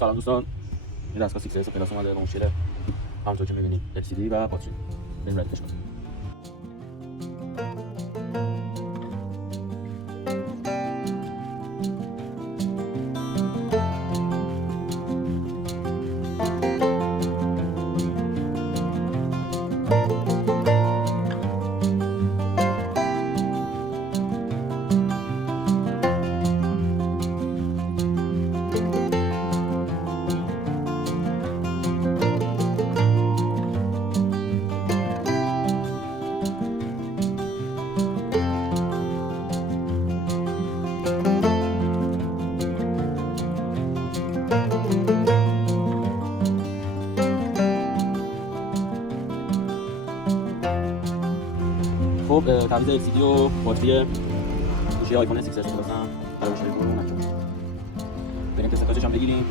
سلام دوستان، این دستگاه 6S پلاس اومده با مشکل همونطور که می‌بینید LCD و باتری. بریم ردیفش کنیم. خب تعویض LCD و باتری گوشی آیفون 6S پلاسم برای مشتریتون رو انجام میدم. بریم تست کارش هم بگیریم.